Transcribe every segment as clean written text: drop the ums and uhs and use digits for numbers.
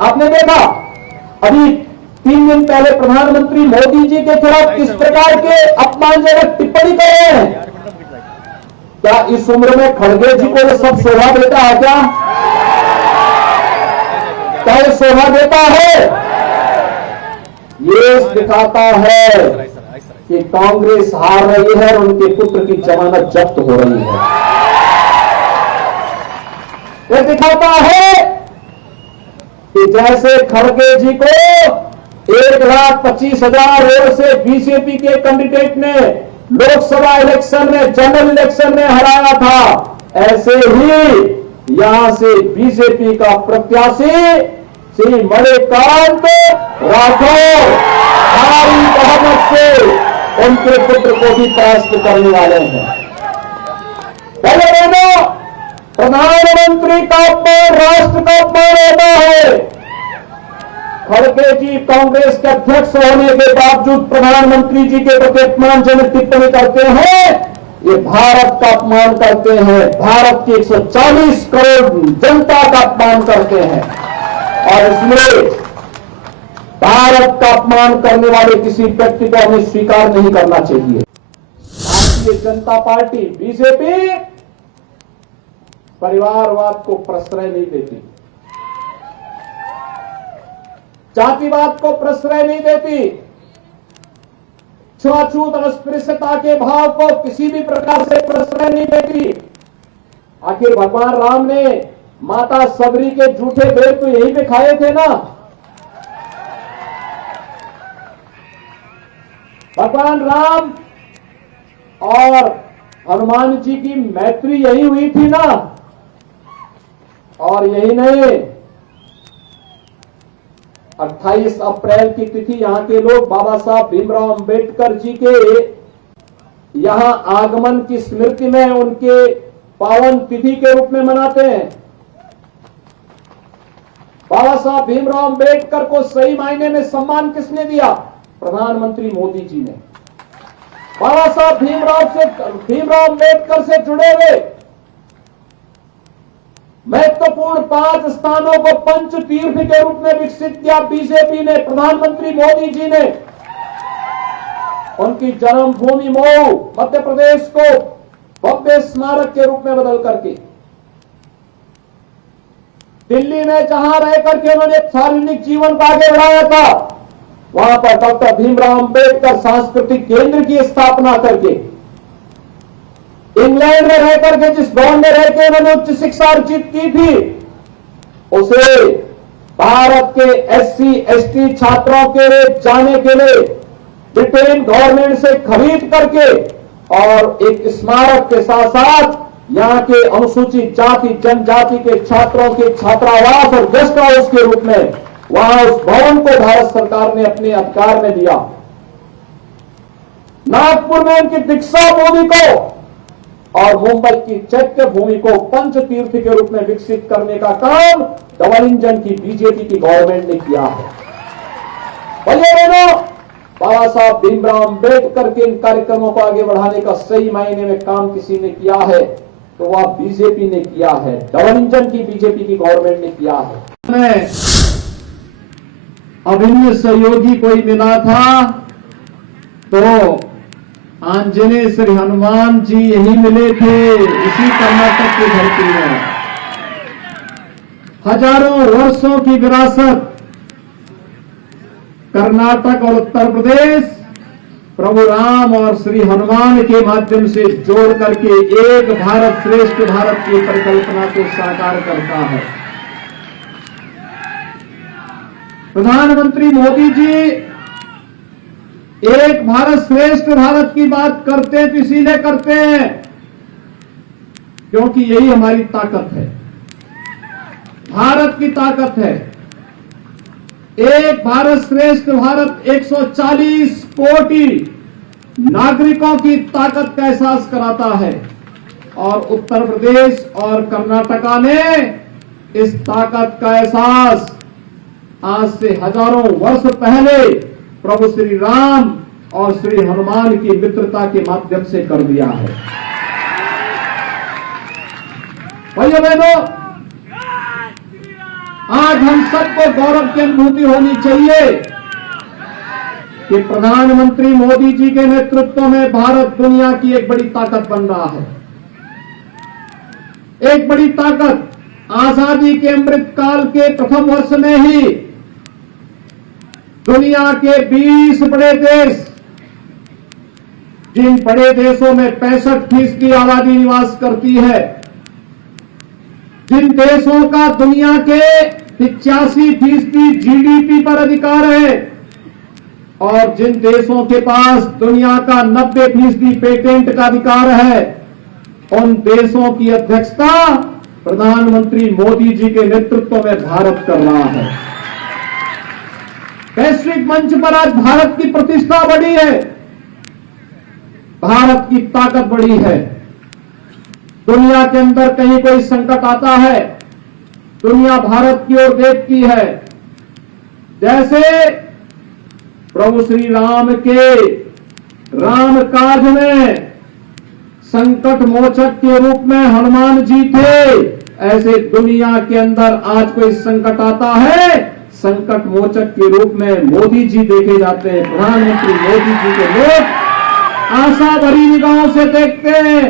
आपने देखा अभी 3 दिन पहले प्रधानमंत्री मोदी जी के खिलाफ किस प्रकार के अपमानजनक टिप्पणी कर रहे हैं। क्या इस उम्र में खड़गे जी को ये सब शोभा देता है क्या ये शोभा देता है? ये दिखाता है कि कांग्रेस हार रही है और उनके पुत्र की जमानत जब्त हो रही है। यह दिखाता है कि जैसे खड़गे जी को 1,25,000 वोट से बीजेपी के कैंडिडेट ने लोकसभा इलेक्शन में, जनरल इलेक्शन में हराया था, ऐसे ही यहां से बीजेपी का प्रत्याशी श्री मणिकांत राठौर भारी बहुमत से उनके पुत्र को भी परास्त करने वाले हैं। पहले बहनों, प्रधानमंत्री का अपमान राष्ट्र का अपमान होता है। खड़गे जी कांग्रेस के अध्यक्ष होने के बावजूद प्रधानमंत्री जी के प्रति अपमानजनक टिप्पणी करते हैं। ये भारत का अपमान करते हैं, भारत की 140 करोड़ जनता का अपमान करते हैं और इसलिए भारत का अपमान करने वाले किसी व्यक्ति को हमें स्वीकार नहीं करना चाहिए। भारतीय जनता पार्टी बीजेपी परिवारवाद को प्रश्रय नहीं देती, जातिवाद को प्रश्रय नहीं देती, छुआछूत अस्पृश्यता के भाव को किसी भी प्रकार से प्रश्रय नहीं देती। आखिर भगवान राम ने माता सबरी के झूठे बेर तो यहीं पे खाए थे ना। भगवान राम और हनुमान जी की मैत्री यही हुई थी ना। और यही नहीं, 28 अप्रैल की तिथि यहां के लोग बाबा साहब भीमराव अंबेडकर जी के यहां आगमन की स्मृति में उनके पावन तिथि के रूप में मनाते हैं। बाबा साहब भीमराव अंबेडकर को सही मायने में सम्मान किसने दिया? प्रधानमंत्री मोदी जी ने। बाबा साहब भीमराव अंबेडकर से जुड़े हुए महत्वपूर्ण 5 स्थानों को पंच तीर्थ के रूप में विकसित किया बीजेपी ने, प्रधानमंत्री मोदी जी ने। उनकी जन्मभूमि मऊ मध्य प्रदेश को भव्य स्मारक के रूप में बदल करके, दिल्ली में जहां रह करके उन्होंने सार्वजनिक जीवन को आगे बढ़ाया था, वहां पर डॉक्टर भीमराव अंबेडकर सांस्कृतिक केंद्र की स्थापना करके, इंग्लैंड में रह करके जिस भवन में रहकर उन्होंने उच्च शिक्षा अर्जित की थी, उसे भारत के SC ST छात्रों के जाने के लिए ब्रिटेन गवर्नमेंट से खरीद करके और एक स्मारक के साथ साथ यहां के अनुसूचित जाति जनजाति के छात्रों के छात्रावास और गेस्ट हाउस के रूप में वहां उस भवन को भारत सरकार ने अपने अधिकार में दिया। नागपुर में उनकी दीक्षा भूमि को और मुंबई की चैत्य भूमि को पंच तीर्थ के रूप में विकसित करने का काम डबल इंजन की बीजेपी की गवर्नमेंट ने किया है। बहनों, बाबा साहब भीमराव अंबेडकर के इन कार्यक्रमों को आगे बढ़ाने का सही मायने में काम किसी ने किया है तो वह बीजेपी ने किया है, डबल इंजन की बीजेपी की गवर्नमेंट ने किया है। अभिन्न सहयोगी कोई मिला था तो आंजनेय श्री हनुमान जी यही मिले थे, इसी कर्नाटक की धरती में। हजारों वर्षों की विरासत कर्नाटक और उत्तर प्रदेश प्रभु राम और श्री हनुमान के माध्यम से जोड़ करके एक भारत श्रेष्ठ भारत की परिकल्पना को साकार करता है। प्रधानमंत्री मोदी जी एक भारत श्रेष्ठ भारत की बात करते तो इसीलिए करते हैं क्योंकि यही हमारी ताकत है, भारत की ताकत है। एक भारत श्रेष्ठ भारत 140 कोटि नागरिकों की ताकत का एहसास कराता है और उत्तर प्रदेश और कर्नाटका ने इस ताकत का एहसास आज से हजारों वर्ष पहले प्रभु श्री राम और श्री हनुमान की मित्रता के माध्यम से कर दिया है। भाइयों बहनों, आज हम सबको गौरव की अनुभूति होनी चाहिए कि प्रधानमंत्री मोदी जी के नेतृत्व में भारत दुनिया की एक बड़ी ताकत बन रहा है। एक बड़ी ताकत। आजादी के अमृत काल के प्रथम वर्ष में ही दुनिया के 20 बड़े देश, जिन बड़े देशों में 65% आबादी निवास करती है, जिन देशों का दुनिया के 85% जीडीपी पर अधिकार है और जिन देशों के पास दुनिया का 90% पेटेंट का अधिकार है, उन देशों की अध्यक्षता प्रधानमंत्री मोदी जी के नेतृत्व में भारत कर रहा है। वैश्विक मंच पर आज भारत की प्रतिष्ठा बढ़ी है, भारत की ताकत बढ़ी है। दुनिया के अंदर कहीं कोई संकट आता है, दुनिया भारत की ओर देखती है। जैसे प्रभु श्री राम के राम काज में संकट मोचक के रूप में हनुमान जी थे, ऐसे दुनिया के अंदर आज कोई संकट आता है, संकट मोचक के रूप में मोदी जी देखे जाते हैं। प्रधानमंत्री मोदी जी के लोग आशा भरी निगाहों से देखते हैं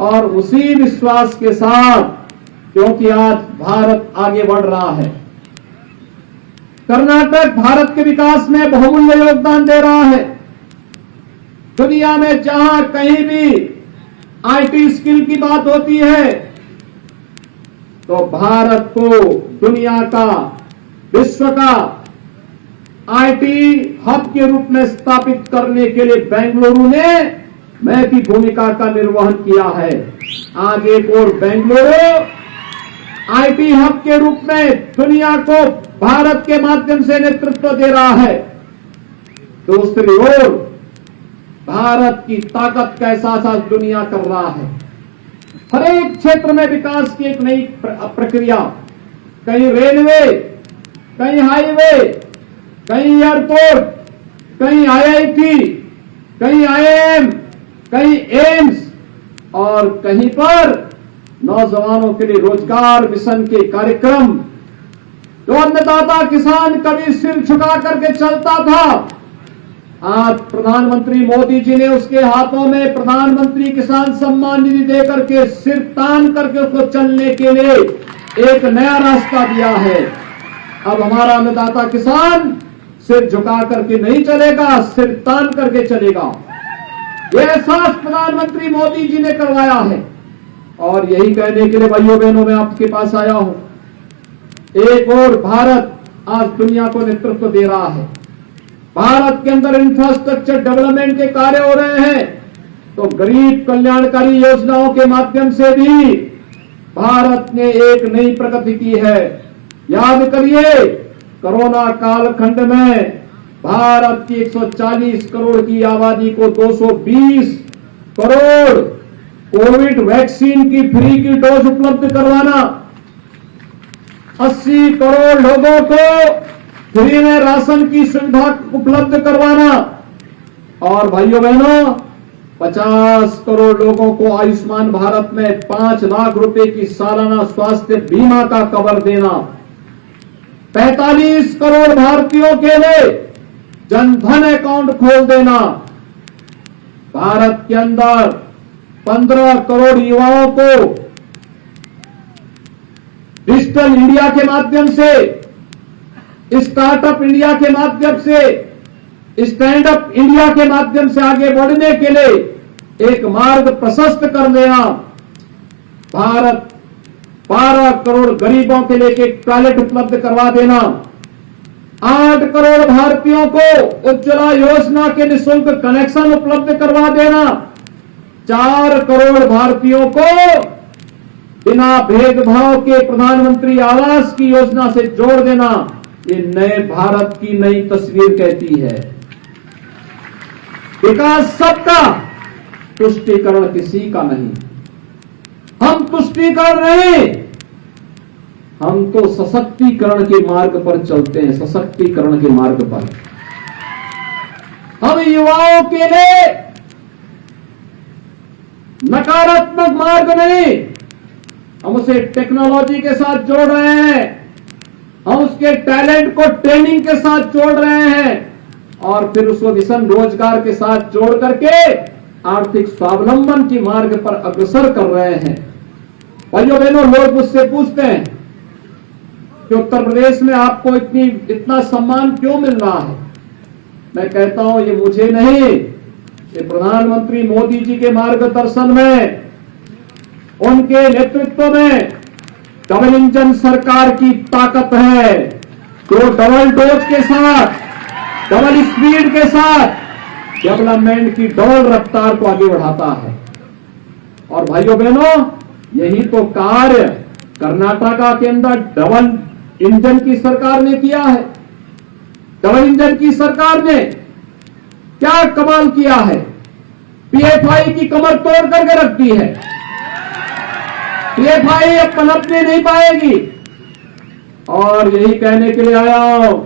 और उसी विश्वास के साथ, क्योंकि आज भारत आगे बढ़ रहा है। कर्नाटक भारत के विकास में बहुमूल्य योगदान दे रहा है। दुनिया में जहां कहीं भी आईटी स्किल की बात होती है तो भारत को दुनिया का, विश्व का आईटी हब के रूप में स्थापित करने के लिए बेंगलुरु ने महती भूमिका का निर्वहन किया है। आज एक और बेंगलुरु आईटी हब के रूप में दुनिया को भारत के माध्यम से नेतृत्व दे रहा है। दूसरी ओर भारत की ताकत का एहसास आज दुनिया कर रहा है। हर एक क्षेत्र में विकास की एक नई प्रक्रिया, कहीं रेलवे, कहीं हाईवे, कहीं एयरपोर्ट, कहीं आईआईटी, कहीं आईआईएम, कहीं एम्स और कहीं पर नौजवानों के लिए रोजगार मिशन के कार्यक्रम। जो अन्नदाता किसान कभी सिर झुका करके चलता था, आज प्रधानमंत्री मोदी जी ने उसके हाथों में प्रधानमंत्री किसान सम्मान निधि देकर के सिर तान करके उसको चलने के लिए एक नया रास्ता दिया है। अब हमारा अन्नदाता किसान सिर झुका करके नहीं चलेगा, सिर तान करके चलेगा। यह एहसास प्रधानमंत्री मोदी जी ने करवाया है और यही कहने के लिए भाइयों बहनों मैं आपके पास आया हूं। एक और भारत आज दुनिया को नेतृत्व दे रहा है। भारत के अंदर इंफ्रास्ट्रक्चर डेवलपमेंट के कार्य हो रहे हैं, तो गरीब कल्याणकारी योजनाओं के माध्यम से भी भारत ने एक नई प्रगति की है। याद करिए, कोरोना कालखंड में भारत की 140 करोड़ की आबादी को 220 करोड़ कोविड वैक्सीन की फ्री की डोज उपलब्ध करवाना, 80 करोड़ लोगों को फ्री में राशन की सुविधा उपलब्ध करवाना और भाइयों बहनों 50 करोड़ लोगों को आयुष्मान भारत में 5 लाख रुपए की सालाना स्वास्थ्य बीमा का कवर देना, 45 करोड़ भारतीयों के लिए जनधन अकाउंट खोल देना, भारत के अंदर 15 करोड़ युवाओं को डिजिटल इंडिया के माध्यम से, स्टार्टअप इंडिया के माध्यम से, स्टैंड अप इंडिया के माध्यम से आगे बढ़ने के लिए एक मार्ग प्रशस्त कर देना, भारत 12 करोड़ गरीबों के लिए एक टॉयलेट उपलब्ध करवा देना, 8 करोड़ भारतीयों को उज्ज्वला योजना के निःशुल्क कनेक्शन उपलब्ध करवा देना, 4 करोड़ भारतीयों को बिना भेदभाव के प्रधानमंत्री आवास की योजना से जोड़ देना, ये नए भारत की नई तस्वीर कहती है। विकास सबका, तुष्टीकरण किसी का नहीं। हम तुष्टीकरण नहीं, हम तो सशक्तिकरण के मार्ग पर चलते हैं, सशक्तिकरण के मार्ग पर। हम युवाओं के लिए नकारात्मक मार्ग नहीं, हम उसे टेक्नोलॉजी के साथ जोड़ रहे हैं, हम उसके टैलेंट को ट्रेनिंग के साथ जोड़ रहे हैं और फिर उसको मिशन रोजगार के साथ जोड़ करके आर्थिक स्वावलंबन की मार्ग पर अग्रसर कर रहे हैं। भाइयों बहनों, लोग मुझसे पूछते हैं कि उत्तर प्रदेश में आपको इतना सम्मान क्यों मिल रहा है। मैं कहता हूं ये मुझे नहीं, ये प्रधानमंत्री मोदी जी के मार्गदर्शन में, उनके नेतृत्व में डबल इंजन सरकार की ताकत है, जो डबल डोज के साथ, डबल स्पीड के साथ डेवलपमेंट की डबल रफ्तार को आगे बढ़ाता है। और भाइयों बहनों, यही तो कार्य कर्नाटका के अंदर डबल इंजन की सरकार ने किया है। डबल इंजन की सरकार ने क्या कमाल किया है, पीएफआई की कमर तोड़ करके रख दी है। पीएफआई अब पनपने नहीं पाएगी। और यही कहने के लिए आया हूं,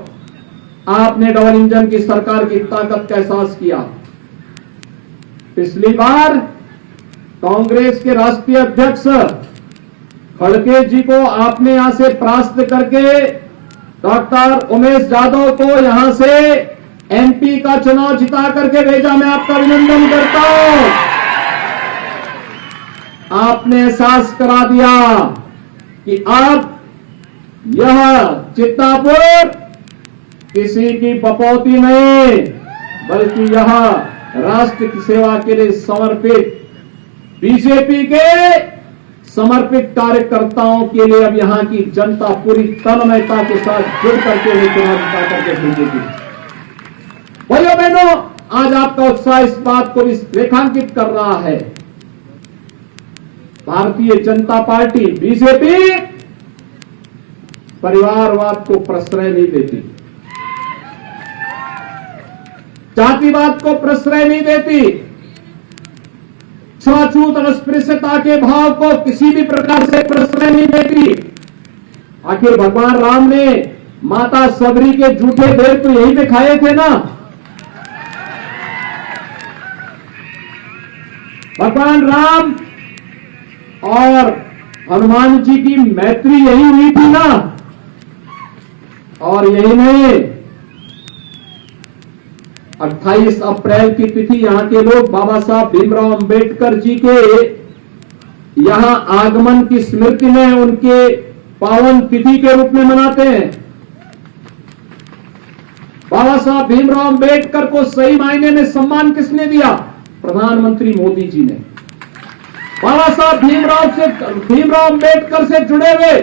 आपने डबल इंजन की सरकार की ताकत का एहसास किया। पिछली बार कांग्रेस के राष्ट्रीय अध्यक्ष खड़गे जी को आपने यहां से परास्त करके डॉक्टर उमेश यादव को यहां से एमपी का चुनाव जिता करके भेजा। मैं आपका अभिनंदन करता हूं। आपने एहसास करा दिया कि अब यह चित्तापुर किसी की बपौती नहीं, बल्कि यह राष्ट्र की सेवा के लिए समर्पित बीजेपी के समर्पित कार्यकर्ताओं के लिए अब यहां की जनता पूरी तन्मयता के साथ जुड़ करके उन्हें चुनाव जिता करके भेजेगी। भाइयों बहनों, आज आपका उत्साह इस बात को भी रेखांकित कर रहा है, भारतीय जनता पार्टी बीजेपी परिवारवाद को प्रश्रय नहीं देती, जातिवाद को प्रश्रय नहीं देती, छूत और अस्पृश्यता के भाव को किसी भी प्रकार से प्रश्रय नहीं देती। आखिर भगवान राम ने माता सबरी के जूठे बेर तो यही पे खाए थे ना। भगवान राम और हनुमान जी की मैत्री यही हुई थी ना। और यही नहीं, 28 अप्रैल की तिथि यहां के लोग बाबा साहब भीमराव अंबेडकर जी के यहां आगमन की स्मृति में उनके पावन तिथि के रूप में मनाते हैं। बाबा साहब भीमराव अंबेडकर को सही मायने में सम्मान किसने दिया? प्रधानमंत्री मोदी जी ने। बाबा साहब भीमराव अंबेडकर से जुड़े हुए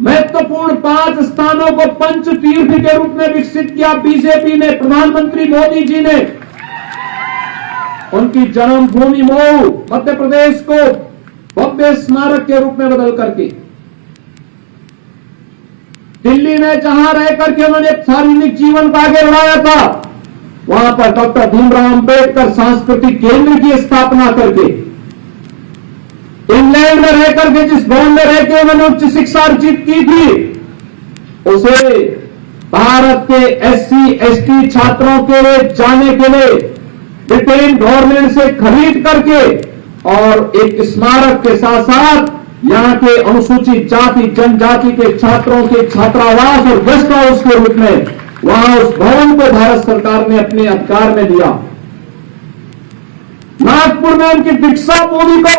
महत्वपूर्ण 5 स्थानों को पंच तीर्थ के रूप में विकसित किया बीजेपी ने, प्रधानमंत्री मोदी जी ने। उनकी जन्मभूमि मऊ मध्य प्रदेश को भव्य स्मारक के रूप में बदल करके, दिल्ली में जहां रह करके उन्होंने सार्वजनिक जीवन को आगे बढ़ाया था, वहां पर डॉक्टर भीमराव अंबेडकर सांस्कृतिक केंद्र की स्थापना करके, इंग्लैंड में रह करके जिस भवन में रह के उन्होंने उच्च शिक्षा अर्जित की थी, उसे भारत के एससी एसटी छात्रों के लिए जाने के लिए ब्रिटेन गवर्नमेंट से खरीद करके और एक स्मारक के साथ साथ यहां के अनुसूचित जाति जनजाति के छात्रों के छात्रावास और गेस्ट हाउस के रूप में वहां उस भवन को भारत सरकार ने अपने अधिकार में दिया। नागपुर में उनकी दीक्षा भूमि को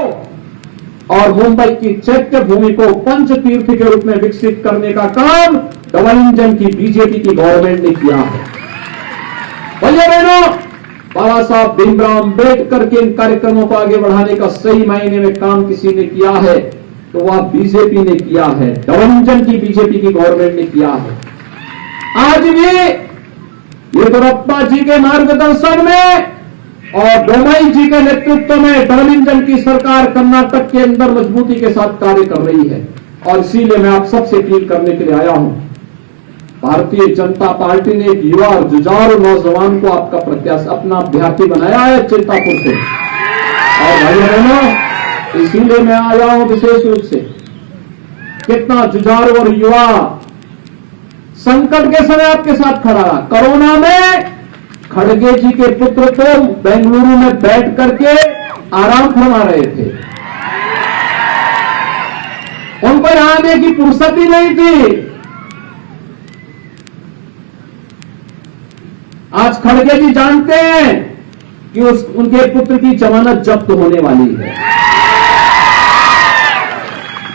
और मुंबई की चैत्य भूमि को पंच तीर्थ के रूप में विकसित करने का काम डबल इंजन की बीजेपी की गवर्नमेंट ने किया है। भैया बहनों, बाबा साहब भीमराव अंबेडकर के इन कार्यक्रमों को आगे बढ़ाने का सही मायने में काम किसी ने किया है तो वह बीजेपी ने किया है, डबल इंजन की बीजेपी की गवर्नमेंट ने किया है। आज भी येदियुरप्पा जी के मार्गदर्शन में और बोम्मई जी के नेतृत्व में डबल इंजन की सरकार कर्नाटक के अंदर मजबूती के साथ कार्य कर रही है। और इसीलिए मैं आप सबसे अपील करने के लिए आया हूं, भारतीय जनता पार्टी ने एक युवा और जुझारू नौजवान को आपका प्रत्याशी अपना अभ्यर्थी बनाया है चिंतापुर से। और भाइयों बहनों, इसीलिए मैं आया हूं विशेष रूप से। कितना जुझारू और युवा संकट के समय आपके साथ खड़ा रहा। कोरोना में खड़गे जी के पुत्र तो बेंगलुरु में बैठ करके आराम फरमा रहे थे, उनको को यहां आने की फुर्सत ही नहीं थी। आज खड़गे जी जानते हैं कि उनके पुत्र की जमानत जब्त होने वाली है।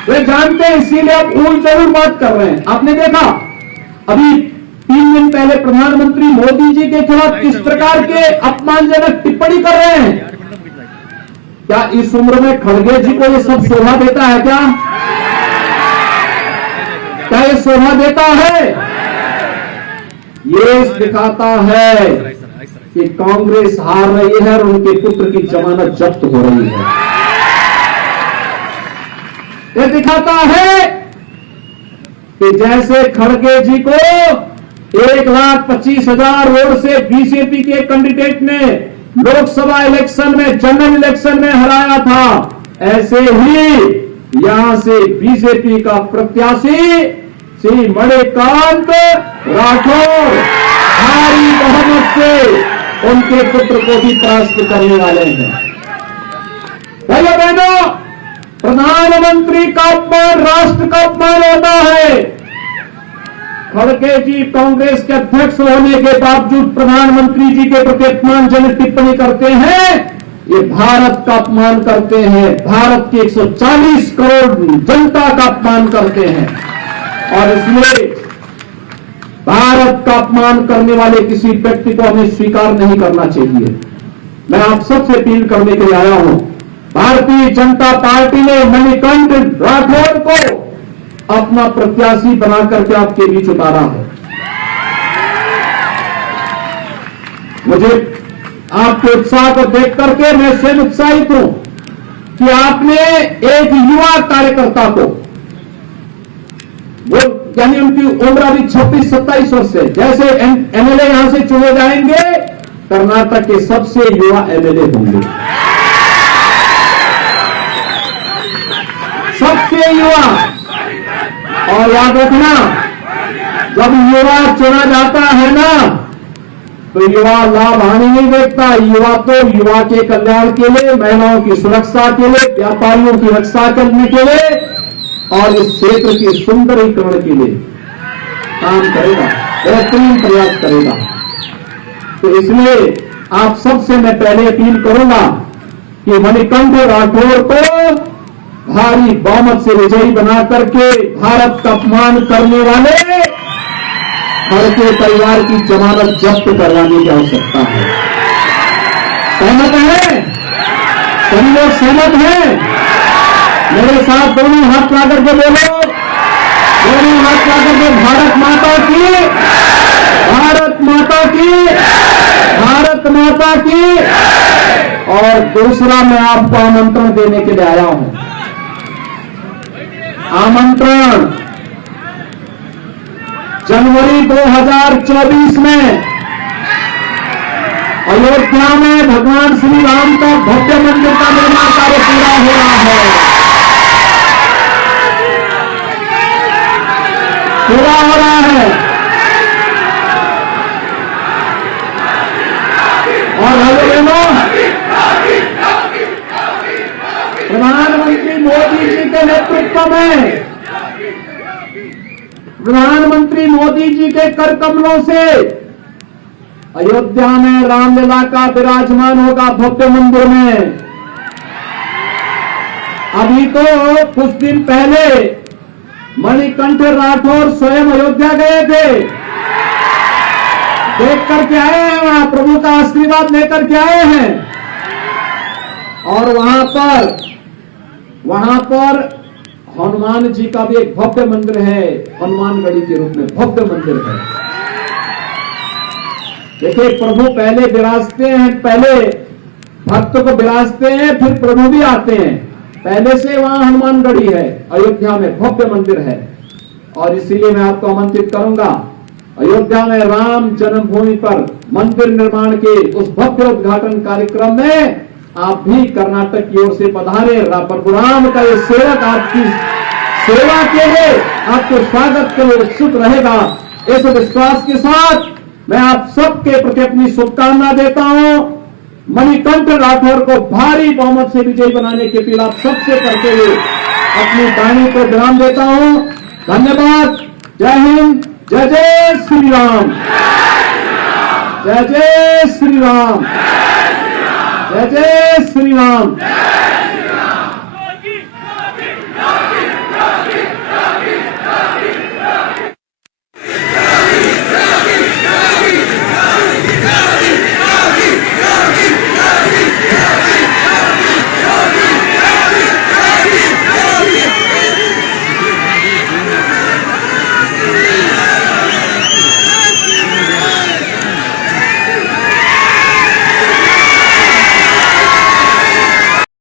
वे जानते हैं, इसीलिए आप भूल जरूर बात कर रहे हैं। आपने देखा अभी 3 दिन पहले प्रधानमंत्री मोदी जी के खिलाफ किस प्रकार के अपमानजनक टिप्पणी कर रहे हैं। क्या इस उम्र में खड़गे जी को ये सब शोभा देता है? क्या ये शोभा देता है? ये दिखाता है कि कांग्रेस हार रही है और उनके पुत्र की जमानत जब्त हो रही है। ये दिखाता है कि जैसे खड़गे जी को 1,25,000 वोट से बीजेपी के कैंडिडेट ने लोकसभा इलेक्शन में, जनरल इलेक्शन में हराया था, ऐसे ही यहां से बीजेपी का प्रत्याशी श्री मणिकांत राठौर भारी बहुमत से उनके पुत्र को भी परास्त करने वाले हैं। भाइयों बहनों, प्रधानमंत्री का अपमान राष्ट्र का अपमान होता है। खड़गे जी कांग्रेस के अध्यक्ष होने के बावजूद प्रधानमंत्री जी के प्रति अपमानजनक टिप्पणी करते हैं। ये भारत का अपमान करते हैं, भारत की 140 करोड़ जनता का अपमान करते हैं। और इसलिए भारत का अपमान करने वाले किसी व्यक्ति को हमें स्वीकार नहीं करना चाहिए। मैं आप सबसे अपील करने के लिए आया हूं, भारतीय जनता पार्टी ने मणिकांत राठौर को अपना प्रत्याशी बनाकर के आपके बीच उतारा है। मुझे आपके उत्साह को देख करके मैं स्वयं उत्साहित हूं कि आपने एक युवा कार्यकर्ता को, वो यानी उनकी उम्र अभी 26-27 वर्ष है, जैसे एमएलए यहां से चुने जाएंगे, कर्नाटक के सबसे युवा एमएलए होंगे, सबसे युवा। और याद रखना, जब युवा चुना जाता है ना, तो युवा लाभ हानि नहीं देखता। युवा तो युवा के कल्याण के लिए, महिलाओं की सुरक्षा के लिए, व्यापारियों की रक्षा करने के लिए और इस क्षेत्र के सुंदरीकरण के लिए काम करेगा, बेहतरीन प्रयास करेगा। तो इसलिए आप सबसे मैं पहले अपील करूंगा कि मणिकांत राठौर को भारी बहुमत से विजयी बना करके भारत का अपमान करने वाले खड़गे परिवार की जमानत जब्त करवाने की आवश्यकता है। सहमत है? सभी लोग सहमत हैं? मेरे साथ दोनों हाथ ला करके बोलो, दोनों हाथ ला करके भारत माता की, भारत माता की, भारत माता की। और दूसरा, मैं आपको आमंत्रण देने के लिए आया हूं। आमंत्रण जनवरी 2024 में अयोध्या में भगवान श्री राम का भव्य मंदिर का निर्माण कार्य पूरा हो रहा है, पूरा हो रहा है। और प्रधानमंत्री मोदी जी के नेतृत्व में, प्रधानमंत्री मोदी जी के कर कमलों से अयोध्या में रामलला का विराजमान होगा भव्य मंदिर में। अभी तो कुछ दिन पहले मणिकांत राठौर स्वयं अयोध्या गए थे, देख करके आए हैं, वहां प्रभु का आशीर्वाद लेकर के आए हैं। और वहां पर हनुमान जी का भी एक भव्य मंदिर है, हनुमानगढ़ी के रूप में भव्य मंदिर है। देखिए, प्रभु पहले विराजते हैं, पहले भक्त को विराजते हैं, फिर प्रभु भी आते हैं। पहले से वहां हनुमानगढ़ी है, अयोध्या में भव्य मंदिर है। और इसीलिए मैं आपको आमंत्रित करूंगा, अयोध्या में राम जन्मभूमि पर मंदिर निर्माण के उस भव्य उद्घाटन कार्यक्रम में आप भी कर्नाटक की ओर से पधारे। परशुराम का ये सेवक आपकी सेवा के लिए, आपके स्वागत के लिए उत्सुक रहेगा। इस विश्वास के साथ मैं आप सबके प्रति अपनी शुभकामना देता हूं। मणिकांत राठौर को भारी बहुमत से विजयी बनाने की अपील आप सबसे करते हुए अपनी वाणी को विराम देता हूं। धन्यवाद। जय हिंद। जय जय श्री राम। जय जय श्री राम। जय जय श्री राम।